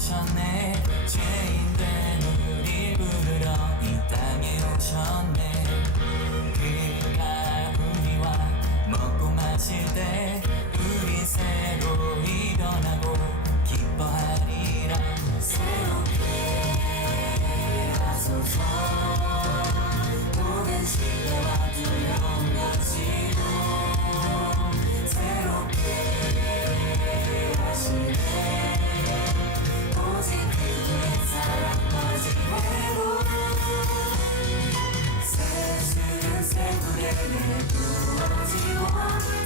오셨네. 죄인된 우릴 부르러 이 땅에 오셨네. 그가 우리와 먹고 마실 때 우리 새로이 변하고 기뻐하리라. 새롭게 하소서. 모든 시대와 두려움 가지고 새롭게 하시네. 오직 그분의 사랑 가지고 새 수는 새 무대에 부어지고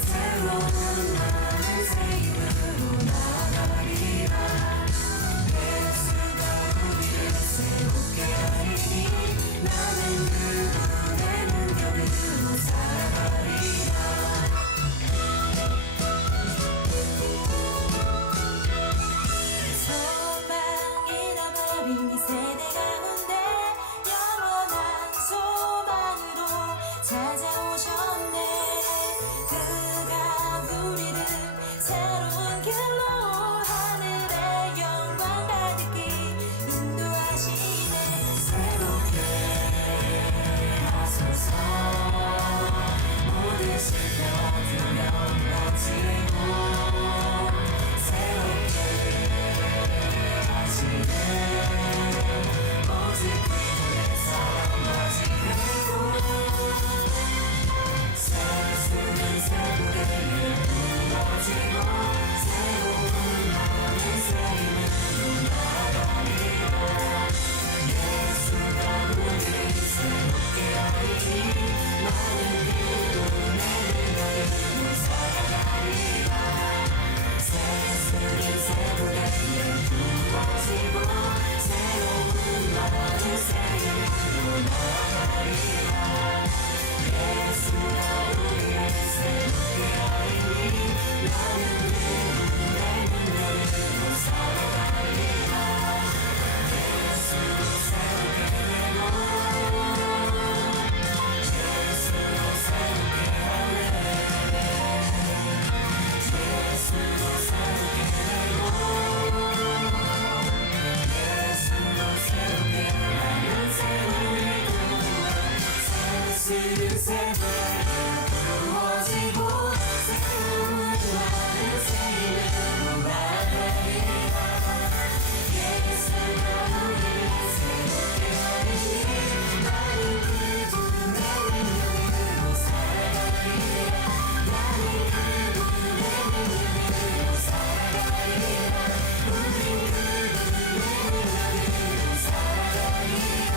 새로운 나는 새 힘으로 나가리라. 예수가 우리를 새롭게 하리니 나는 그분의 능력으로 살아가리라. 소망 잃어버린 이 세대 가운데 영원한 소망으로 찾아오셨네. 그가 우리를 새로운 길로 하늘의 영광 가득히 인도하시네. 새롭게 하소서. 모든 실패와 두려움 가지고 새롭게 하시네. 오직 그분의 사랑 가지고 새 수는 새 무대에 부어지고 새로운 나는 새 힘으로 나가리라. 예수가 우리를 새롭게 하리니 나는 그분의 능력으로 살아가리라. 새 수는 새 무대에 부어지고 새로운 나는 새 힘으로 나가리라. 예수가 우리를 새롭게 하리니 나는 그분의 능력으로 살아가리라. 예수로 새롭게 되고 예수로 새롭게 하네. 예수로 새롭게 되고 예수로 새롭게 하는 새로운 새수는 새벽에 부어지고 새로운 나는 새 힘으로 나가리라. 예수가 우리를 새롭게 하리니 나는 그분의 능력으로 살아가리라. 나는 그분의 능력으로 살아가리라. 우린 그분의 능력으로 살아가리라.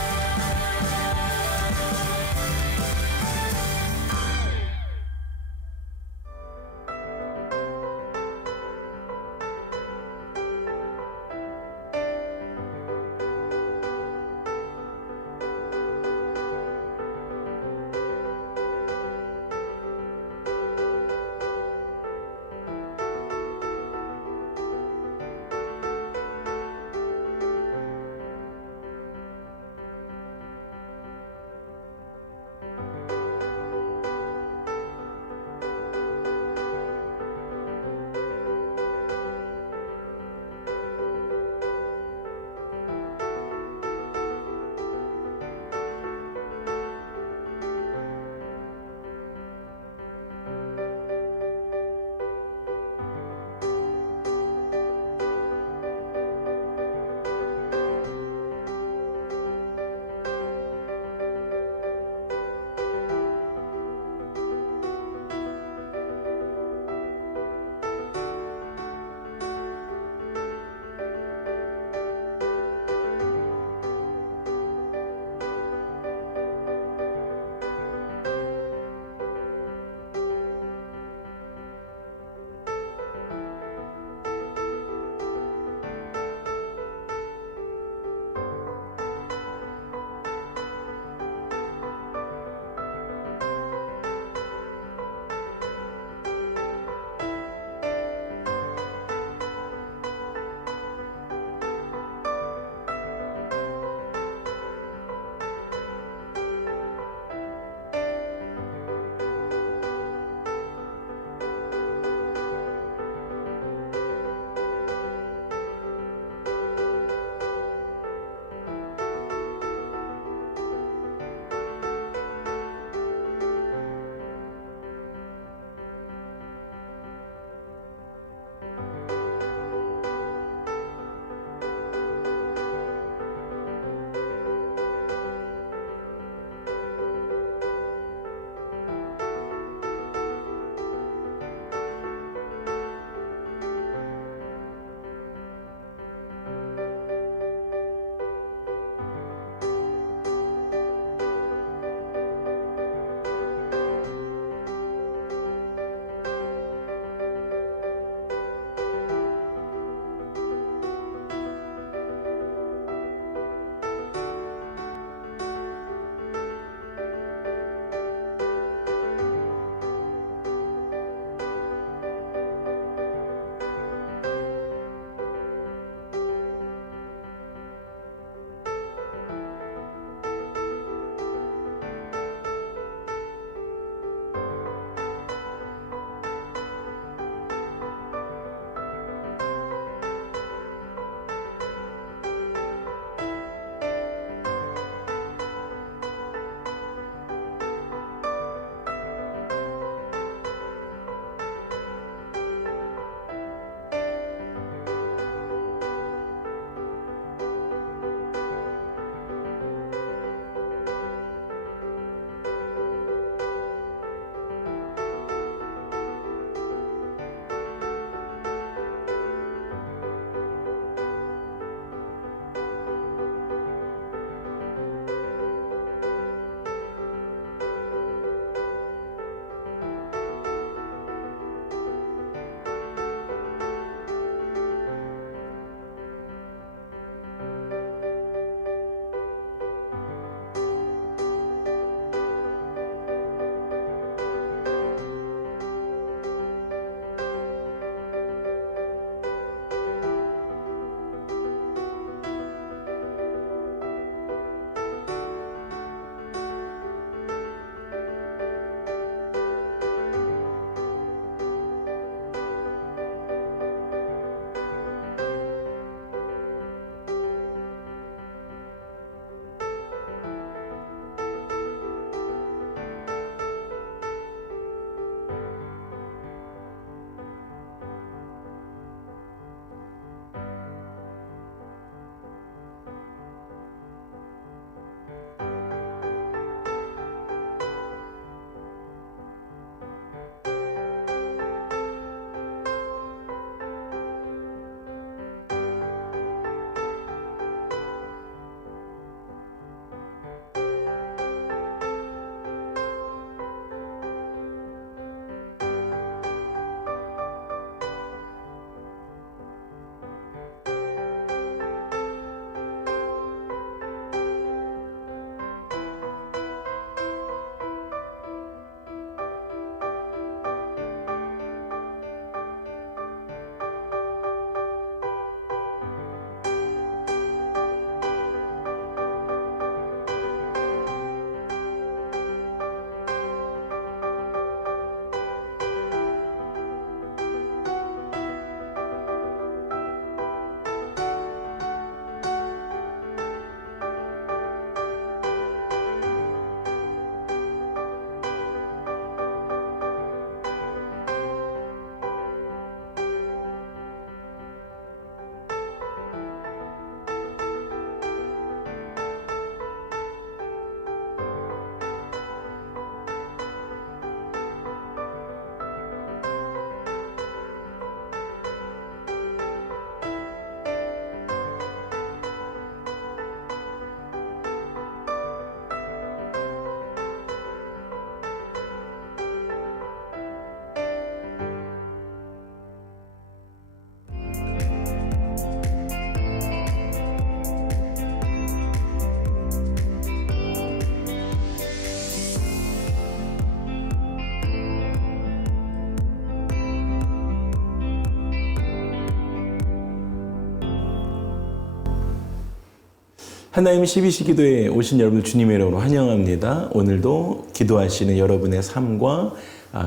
하나님 12시 기도에 오신 여러분들 주님의 이름으로 환영합니다. 오늘도 기도하시는 여러분의 삶과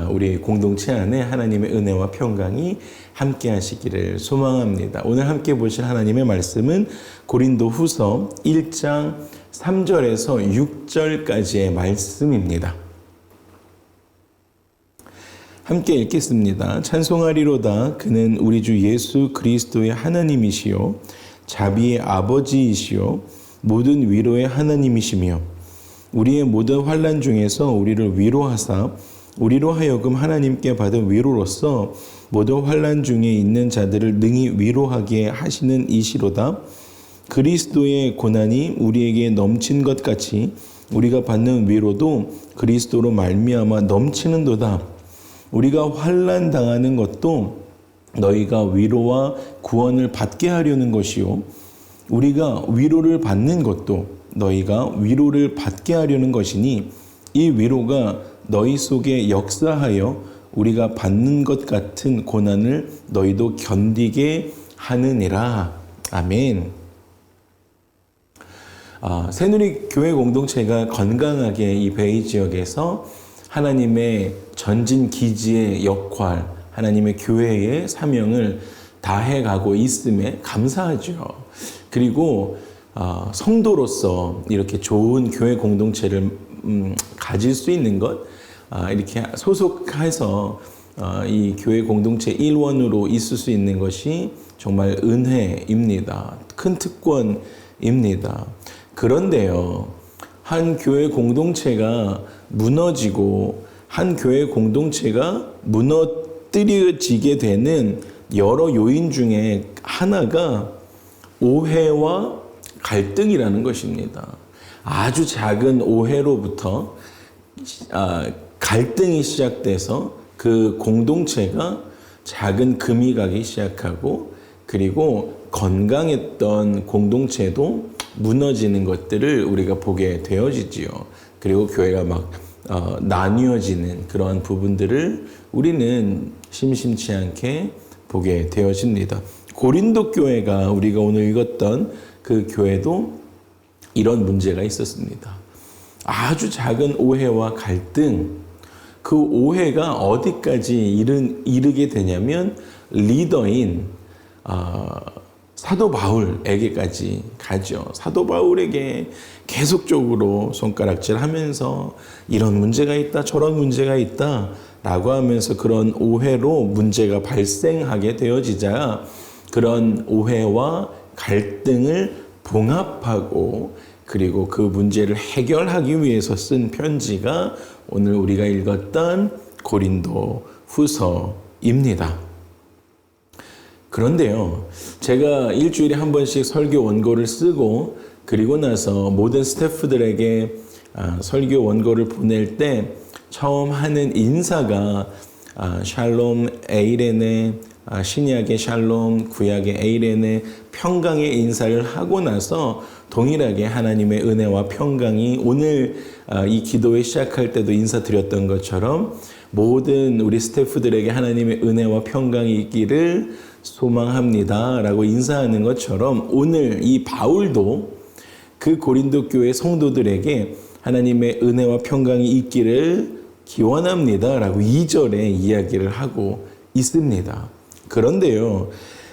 우리 공동체 안에 하나님의 은혜와 평강이 함께 하시기를 소망합니다. 오늘 함께 보실 하나님의 말씀은 고린도 후서 1장 3절에서 6절까지의 말씀입니다. 함께 읽겠습니다. 찬송하리로다. 그는 우리 주 예수 그리스도의 하나님이시요 자비의 아버지이시요 모든 위로의 하나님이시며 우리의 모든 환난 중에서 우리를 위로하사 우리로 하여금 하나님께 받은 위로로서 모든 환난 중에 있는 자들을 능히 위로하게 하시는 이시로다. 그리스도의 고난이 우리에게 넘친 것 같이 우리가 받는 위로도 그리스도로 말미암아 넘치는도다. 우리가 환난 당하는 것도 너희가 위로와 구원을 받게 하려는 것이요 우리가 위로를 받는 것도 너희가 위로를 받게 하려는 것이니 이 위로가 너희 속에 역사하여 우리가 받는 것 같은 고난을 너희도 견디게 하느니라. 아멘. 새누리 교회 공동체가 건강하게 이 베이 지역에서 하나님의 전진 기지의 역할, 하나님의 교회의 사명을 다해가고 있음에 감사하죠. 그리고 성도로서 이렇게 좋은 교회 공동체를 가질 수 있는 것, 이렇게 소속해서 이 교회 공동체 일원으로 있을 수 있는 것이 정말 은혜입니다. 큰 특권입니다. 그런데요, 한 교회 공동체가 무너지고 한 교회 공동체가 무너뜨려지게 되는 여러 요인 중에 하나가 오해와 갈등이라는 것입니다. 아주 작은 오해로부터 갈등이 시작돼서 그 공동체가 작은 금이 가기 시작하고 그리고 건강했던 공동체도 무너지는 것들을 우리가 보게 되어지지요. 그리고 교회가 막 나뉘어지는 그러한 부분들을 우리는 심심치 않게 보게 되어집니다. 고린도 교회가 우리가 오늘 읽었던 그 교회도 이런 문제가 있었습니다. 아주 작은 오해와 갈등, 그 오해가 어디까지 이르게 되냐면 리더인 사도 바울에게까지 가죠. 사도 바울에게 계속적으로 손가락질하면서 이런 문제가 있다, 저런 문제가 있다 라고 하면서 그런 오해로 문제가 발생하게 되어지자 그런 오해와 갈등을 봉합하고 그리고 그 문제를 해결하기 위해서 쓴 편지가 오늘 우리가 읽었던 고린도 후서입니다. 그런데요, 제가 일주일에 한 번씩 설교 원고를 쓰고 그리고 나서 모든 스태프들에게 설교 원고를 보낼 때 처음 하는 인사가 샬롬 에이레네, 신약의 샬롬, 구약의 에이레네, 평강의 인사를 하고 나서 동일하게 하나님의 은혜와 평강이 오늘 이 기도회 시작할 때도 인사드렸던 것처럼 모든 우리 스태프들에게 하나님의 은혜와 평강이 있기를 소망합니다 라고 인사하는 것처럼 오늘 이 바울도 그 고린도 교회 성도들에게 하나님의 은혜와 평강이 있기를 기원합니다 라고 2절에 이야기를 하고 있습니다. 그런데요,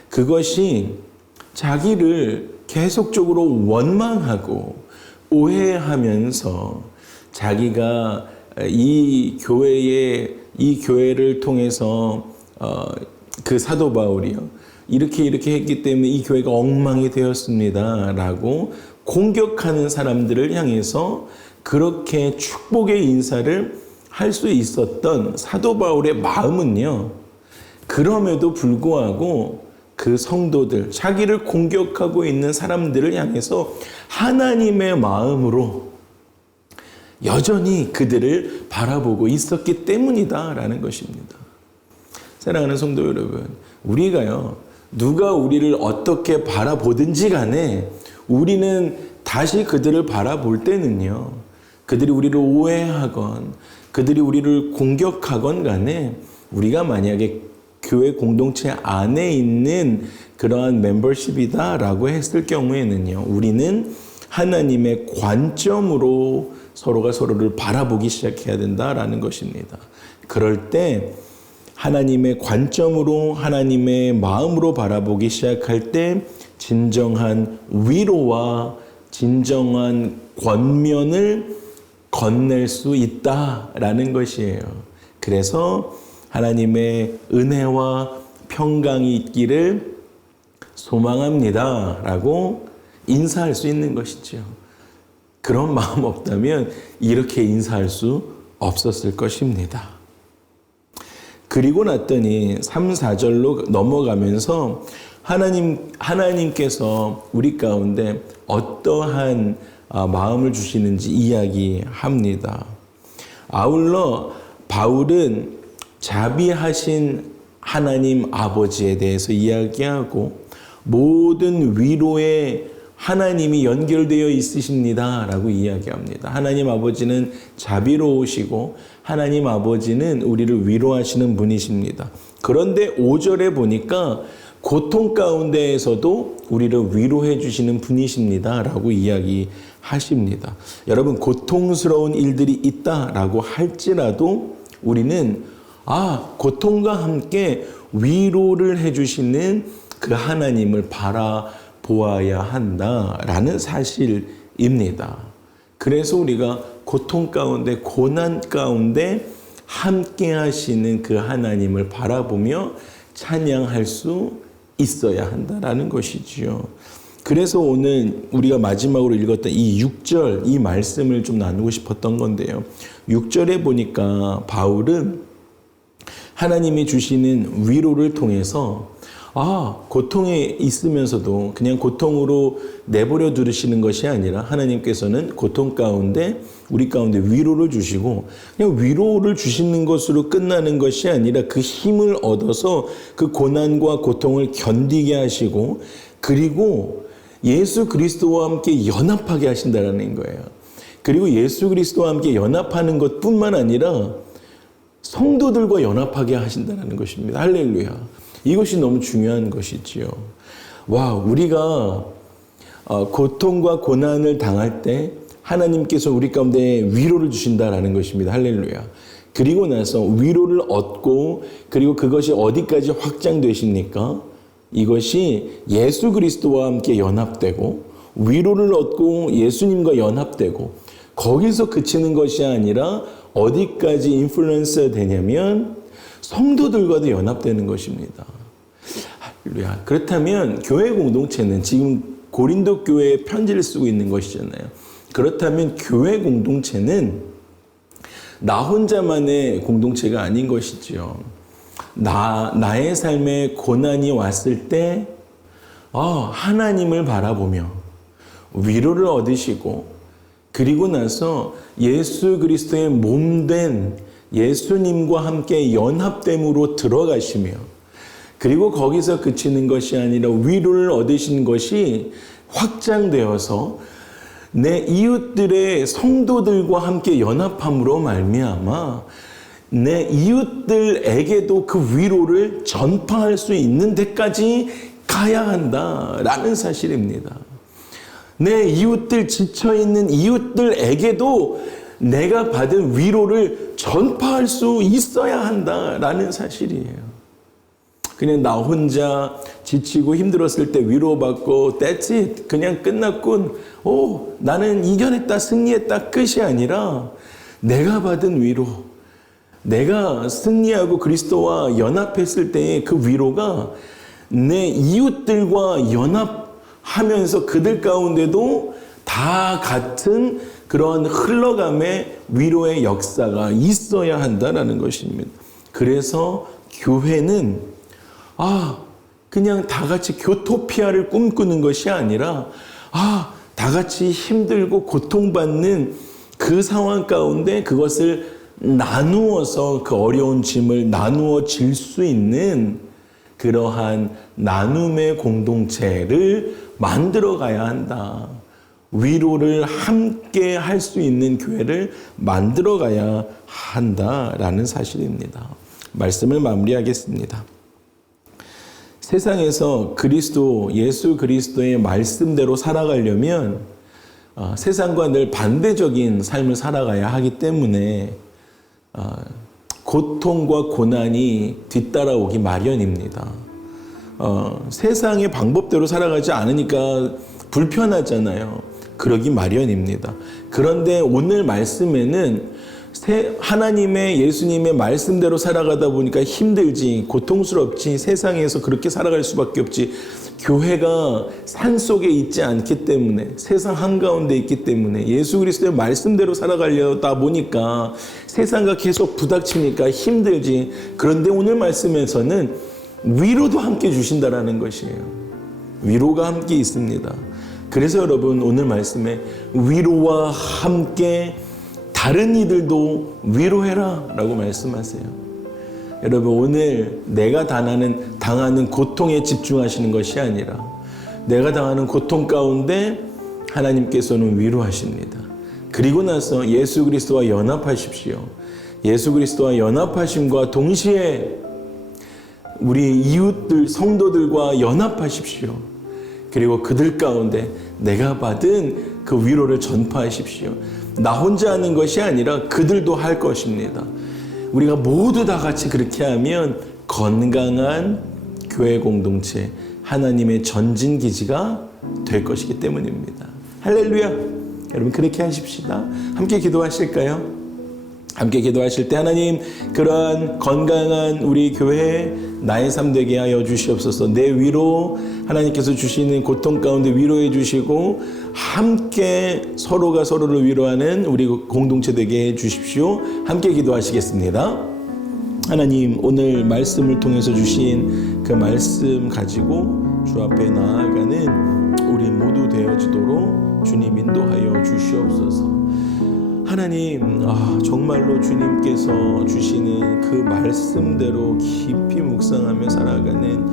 그것이 자기를 계속적으로 원망하고 오해하면서 자기가 이 교회를 통해서 그 사도 바울이요, 이렇게 했기 때문에 이 교회가 엉망이 되었습니다 라고 공격하는 사람들을 향해서 그렇게 축복의 인사를 할 수 있었던 사도 바울의 마음은요, 그럼에도 불구하고 그 성도들, 자기를 공격하고 있는 사람들을 향해서 하나님의 마음으로 여전히 그들을 바라보고 있었기 때문이다라는 것입니다. 사랑하는 성도 여러분, 우리가요, 누가 우리를 어떻게 바라보든지 간에 우리는 다시 그들을 바라볼 때는요, 그들이 우리를 오해하건 그들이 우리를 공격하건 간에 우리가 만약에 교회 공동체 안에 있는 그러한 멤버십이다라고 했을 경우에는요, 우리는 하나님의 관점으로 서로가 서로를 바라보기 시작해야 된다라는 것입니다. 그럴 때 하나님의 관점으로 하나님의 마음으로 바라보기 시작할 때 진정한 위로와 진정한 권면을 건넬 수 있다라는 것이에요. 그래서 하나님의 은혜와 평강이 있기를 소망합니다 라고 인사할 수 있는 것이죠. 그런 마음 없다면 이렇게 인사할 수 없었을 것입니다. 그리고 났더니 3, 4절로 넘어가면서 하나님께서 우리 가운데 어떠한 마음을 주시는지 이야기합니다. 아울러 바울은 자비하신 하나님 아버지에 대해서 이야기하고 모든 위로에 하나님이 연결되어 있으십니다 라고 이야기합니다. 하나님 아버지는 자비로우시고 하나님 아버지는 우리를 위로하시는 분이십니다. 그런데 5절에 보니까 고통 가운데에서도 우리를 위로해 주시는 분이십니다 라고 이야기하십니다. 여러분, 고통스러운 일들이 있다라고 할지라도 우리는 고통과 함께 위로를 해 주시는 그 하나님을 바라보아야 한다라는 사실입니다. 그래서 우리가 고통 가운데, 고난 가운데 함께 하시는 그 하나님을 바라보며 찬양할 수 있어야 한다라는 것이지요. 그래서 오늘 우리가 마지막으로 읽었던 이 6절, 이 말씀을 좀 나누고 싶었던 건데요. 6절에 보니까 바울은 하나님이 주시는 위로를 통해서 고통에 있으면서도 그냥 고통으로 내버려 두시는 것이 아니라 하나님께서는 고통 가운데 우리 가운데 위로를 주시고 그냥 위로를 주시는 것으로 끝나는 것이 아니라 그 힘을 얻어서 그 고난과 고통을 견디게 하시고 그리고 예수 그리스도와 함께 연합하게 하신다는 거예요. 그리고 예수 그리스도와 함께 연합하는 것뿐만 아니라 성도들과 연합하게 하신다는 것입니다. 할렐루야. 이것이 너무 중요한 것이지요. 우리가 고통과 고난을 당할 때 하나님께서 우리 가운데 위로를 주신다라는 것입니다. 할렐루야. 그리고 나서 위로를 얻고 그리고 그것이 어디까지 확장되십니까? 이것이 예수 그리스도와 함께 연합되고 위로를 얻고 예수님과 연합되고 거기서 그치는 것이 아니라 어디까지 인플루언서가 되냐면 성도들과도 연합되는 것입니다. 할렐루야. 그렇다면 교회 공동체는 지금 고린도 교회에 편지를 쓰고 있는 것이잖아요. 그렇다면 교회 공동체는 나 혼자만의 공동체가 아닌 것이지요. 나의 삶에 고난이 왔을 때 하나님을 바라보며 위로를 얻으시고 그리고 나서 예수 그리스도의 몸된 예수님과 함께 연합됨으로 들어가시며 그리고 거기서 그치는 것이 아니라 위로를 얻으신 것이 확장되어서 내 이웃들의 성도들과 함께 연합함으로 말미암아 내 이웃들에게도 그 위로를 전파할 수 있는 데까지 가야 한다라는 사실입니다. 내 이웃들, 지쳐있는 이웃들에게도 내가 받은 위로를 전파할 수 있어야 한다라는 사실이에요. 그냥 나 혼자 지치고 힘들었을 때 위로받고 that's it. 그냥 끝났군. 나는 이겨냈다, 승리했다 끝이 아니라 내가 받은 위로, 내가 승리하고 그리스도와 연합했을 때의 그 위로가 내 이웃들과 연합하면서 그들 가운데도 다 같은 그런 흘러감의 위로의 역사가 있어야 한다는 것입니다. 그래서 교회는 그냥 다 같이 교토피아를 꿈꾸는 것이 아니라 다 같이 힘들고 고통받는 그 상황 가운데 그것을 나누어서 그 어려운 짐을 나누어 질 수 있는 그러한 나눔의 공동체를 만들어 가야 한다. 위로를 함께 할 수 있는 교회를 만들어 가야 한다라는 사실입니다. 말씀을 마무리하겠습니다. 세상에서 예수 그리스도의 말씀대로 살아가려면 세상과 늘 반대적인 삶을 살아가야 하기 때문에 고통과 고난이 뒤따라오기 마련입니다. 세상의 방법대로 살아가지 않으니까 불편하잖아요. 그러기 마련입니다. 그런데 오늘 말씀에는 하나님의 예수님의 말씀대로 살아가다 보니까 힘들지, 고통스럽지, 세상에서 그렇게 살아갈 수밖에 없지. 교회가 산속에 있지 않기 때문에, 세상 한가운데 있기 때문에 예수 그리스도의 말씀대로 살아가려다 보니까 세상과 계속 부닥치니까 힘들지. 그런데 오늘 말씀에서는 위로도 함께 주신다라는 것이에요. 위로가 함께 있습니다. 그래서 여러분 오늘 말씀에 위로와 함께 다른 이들도 위로해라 라고 말씀하세요. 여러분 오늘 내가 당하는 고통에 집중하시는 것이 아니라 내가 당하는 고통 가운데 하나님께서는 위로하십니다. 그리고 나서 예수 그리스도와 연합하십시오. 예수 그리스도와 연합하심과 동시에 우리 이웃들 성도들과 연합하십시오. 그리고 그들 가운데 내가 받은 그 위로를 전파하십시오. 나 혼자 하는 것이 아니라 그들도 할 것입니다. 우리가 모두 다 같이 그렇게 하면 건강한 교회 공동체, 하나님의 전진 기지가 될 것이기 때문입니다. 할렐루야! 여러분 그렇게 하십시다. 함께 기도하실까요? 함께 기도하실 때 하나님 그러한 건강한 우리 교회 나의 삶 되게 하여 주시옵소서. 내 위로 하나님께서 주시는 고통 가운데 위로해 주시고 함께 서로가 서로를 위로하는 우리 공동체 되게 해 주십시오. 함께 기도하시겠습니다. 하나님 오늘 말씀을 통해서 주신 그 말씀 가지고 주 앞에 나아가는 우리 모두 되어지도록 주님 인도하여 주시옵소서. 하나님 정말로 주님께서 주시는 그 말씀대로 깊이 묵상하며 살아가는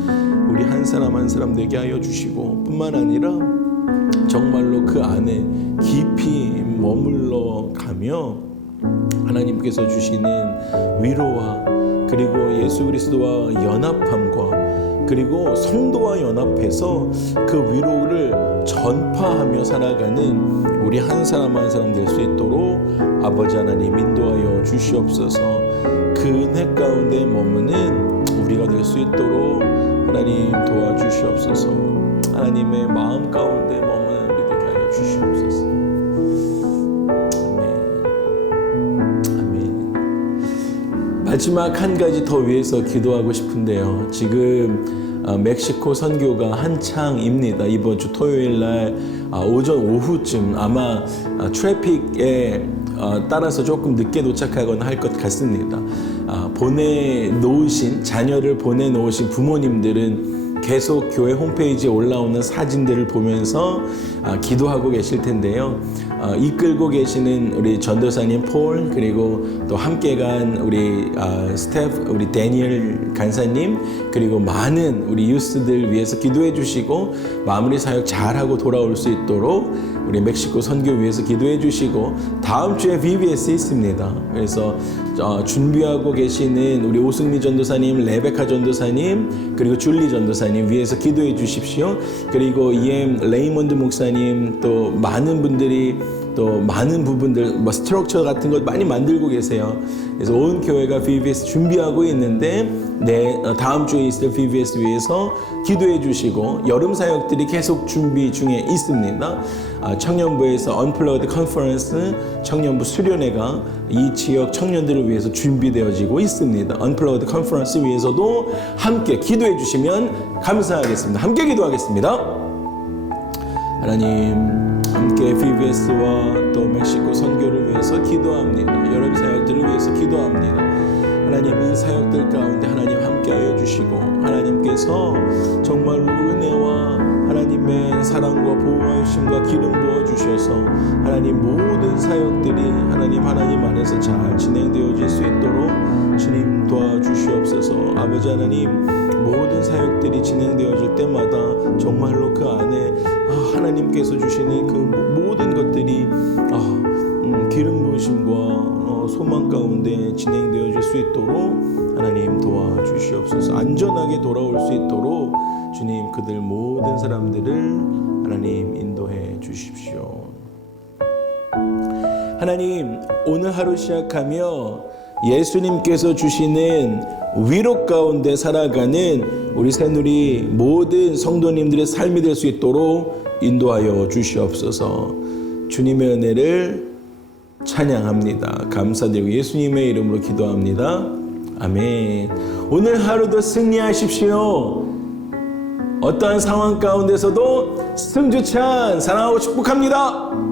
우리 한 사람 한 사람 되게 하여 주시고 뿐만 아니라 정말로 그 안에 깊이 머물러 가며 하나님께서 주시는 위로와 그리고 예수 그리스도와 연합함과 그리고 성도와 연합해서 그 위로를 전파하며 살아가는 우리 한 사람 한 사람 될 수 있도록 아버지 하나님 인도하여 주시옵소서. 그 은혜 가운데 머무는 우리가 될 수 있도록 하나님 도와주시옵소서. 하나님의 마음 가운데 머무는 우리 되게 하여 주시옵소서. 마지막 한 가지 더 위해서 기도하고 싶은데요. 지금 멕시코 선교가 한창입니다. 이번 주 토요일 날 오전 오후쯤 아마 트래픽에 따라서 조금 늦게 도착하거나 할 것 같습니다. 자녀를 보내놓으신 부모님들은 계속 교회 홈페이지에 올라오는 사진들을 보면서 기도하고 계실 텐데요. 이끌고 계시는 우리 전도사님 폴 그리고 또 함께 간 우리 스태프 우리 데니엘 간사님 그리고 많은 우리 유스들 위해서 기도해 주시고 마무리 사역 잘하고 돌아올 수 있도록 우리 멕시코 선교 위해서 기도해 주시고 다음 주에 VBS 있습니다. 그래서 준비하고 계시는 우리 오승미 전도사님, 레베카 전도사님 그리고 줄리 전도사님 위해서 기도해 주십시오. 그리고 레이몬드 목사님 또 많은 분들이 또 많은 부분들 스트럭처 같은 것 많이 만들고 계세요. 그래서 온 교회가 VBS 준비하고 있는데 다음 주에 있을 VBS 위해서 기도해 주시고 여름 사역들이 계속 준비 중에 있습니다. 청년부에서 언플러그드 컨퍼런스 청년부 수련회가 이 지역 청년들을 위해서 준비되어지고 있습니다. 언플러그드 컨퍼런스 위해서도 함께 기도해 주시면 감사하겠습니다. 함께 기도하겠습니다. 하나님 함께 VBS와 또 멕시코 선교를 위해서 기도합니다. 여름 사역들을 위해서 기도합니다. 하나님 이 사역들 가운데 하나님 함께하여 주시고 하나님께서 정말로 은혜와 하나님의 사랑과 보호하심과 기름 부어주셔서 하나님 모든 사역들이 하나님 안에서 잘 진행되어질 수 있도록 주님 도와주시옵소서. 아버지 하나님 모든 사역들이 진행되어질 때마다 정말로 그 안에 하나님께서 주시는 그 모든 것들이 기름 부으심과 소망 가운데 진행되어질 수 있도록 하나님 도와주시옵소서. 안전하게 돌아올 수 있도록 주님 그들 모든 사람들을 하나님 인도해 주십시오. 하나님, 오늘 하루 시작하며 예수님께서 주시는 위로 가운데 살아가는 우리 새누리 모든 성도님들의 삶이 될 수 있도록 인도하여 주시옵소서. 주님의 은혜를 찬양합니다. 감사드리고 예수님의 이름으로 기도합니다. 아멘. 오늘 하루도 승리하십시오. 어떠한 상황 가운데서도 승주찬 사랑하고 축복합니다.